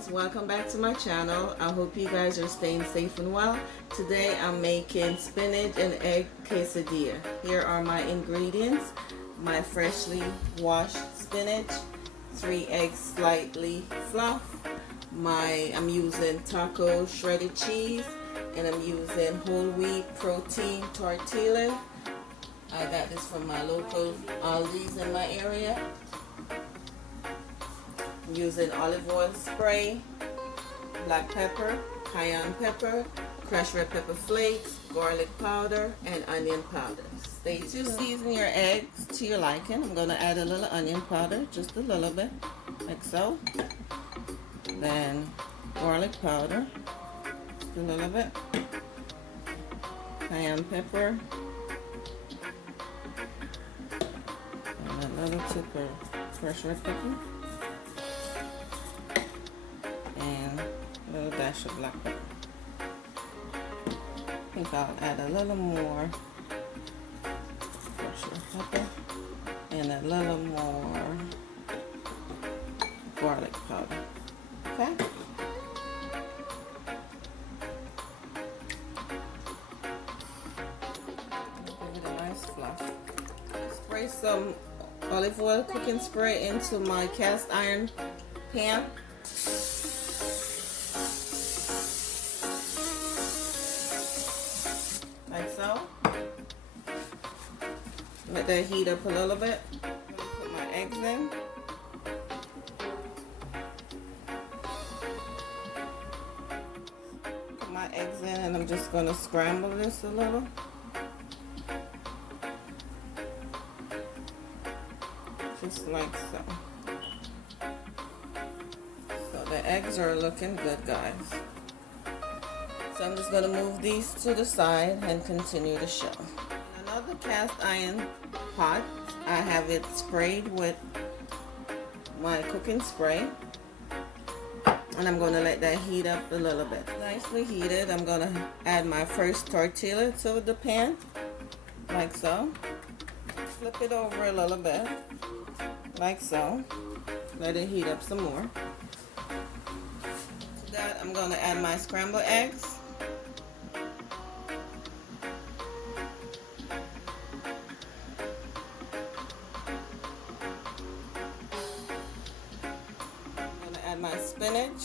greetings, welcome back to my channel. I hope you guys are staying safe and well. Today I'm making spinach and egg quesadilla. Here are my ingredients: my freshly washed spinach, 3 eggs slightly fluffed, I'm using taco shredded cheese, and I'm using whole wheat protein tortilla. I got this from my local Aldi's in my area. I'm using olive oil spray, black pepper, cayenne pepper, crushed red pepper flakes, garlic powder, and onion powder. Stay tuned. Season your eggs to your liking. I'm going to add a little onion powder, just a little bit, like so. Then garlic powder, just a little bit. Cayenne pepper, and a little tip of crushed red pepper, and a little dash of black pepper. I think I'll add a little more crushed red pepper and a little more garlic powder. Okay. Give it a nice fluff. Spray some olive oil cooking spray into my cast iron pan. Like so. Let that heat up a little bit. Put my eggs in. Put my eggs in, and I'm just going to scramble this a little. Just like so. So the eggs are looking good, guys. So I'm just going to move these to the side and continue the show. In another cast iron pot, I have it sprayed with my cooking spray. And I'm going to let that heat up a little bit. Nicely heated, I'm going to add my first tortilla to the pan, like so. Flip it over a little bit, like so. Let it heat up some more. To that, I'm going to add my scrambled eggs. I'm going to add my spinach.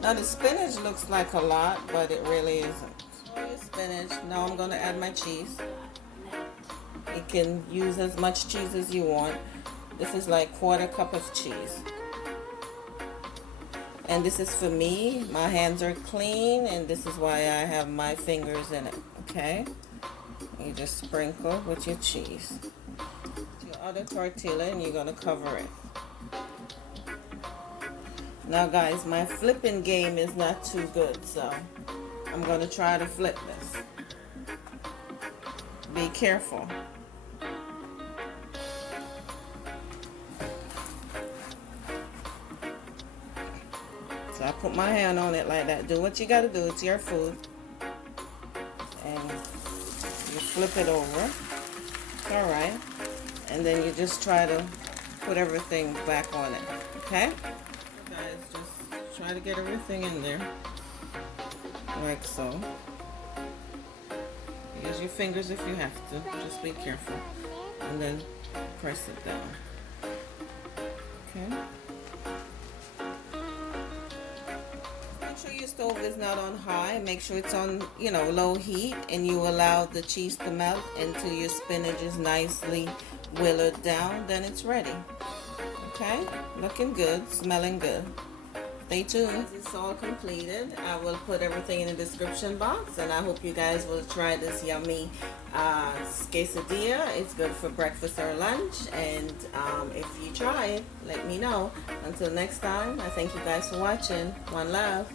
Now the spinach looks like a lot, but it really isn't. Spinach. Now I'm going to add my cheese. You can use as much cheese as you want. This is like 1/4 cup of cheese. And this is for me. My hands are clean, and this is why I have my fingers in it. Okay? You just sprinkle with your cheese. Your other tortilla, and you're going to cover it. Now guys, my flipping game is not too good, so I'm going to try to flip this. Be careful. So I put my hand on it like that. Do what you got to do. It's your food. And you flip it over. Alright. And then you just try to put everything back on it. Okay? So guys, just try to get everything in there. Like so. Use your fingers if you have to. Just be careful. And then press it down. Okay. Make sure your stove is not on high. Make sure it's on, low heat, and you allow the cheese to melt until your spinach is nicely willowed down. Then it's ready. Okay? Looking good, smelling good. Stay tuned. It's all completed. I will put everything in the description box, and I hope you guys will try this yummy quesadilla. It's good for breakfast or lunch, and if you try it, let me know. Until next time, I thank you guys for watching. One love.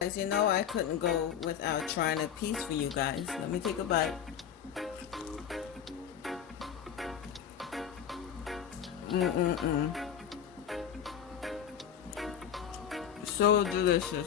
As you know, I couldn't go without trying a piece for you guys. Let me take a bite. So delicious.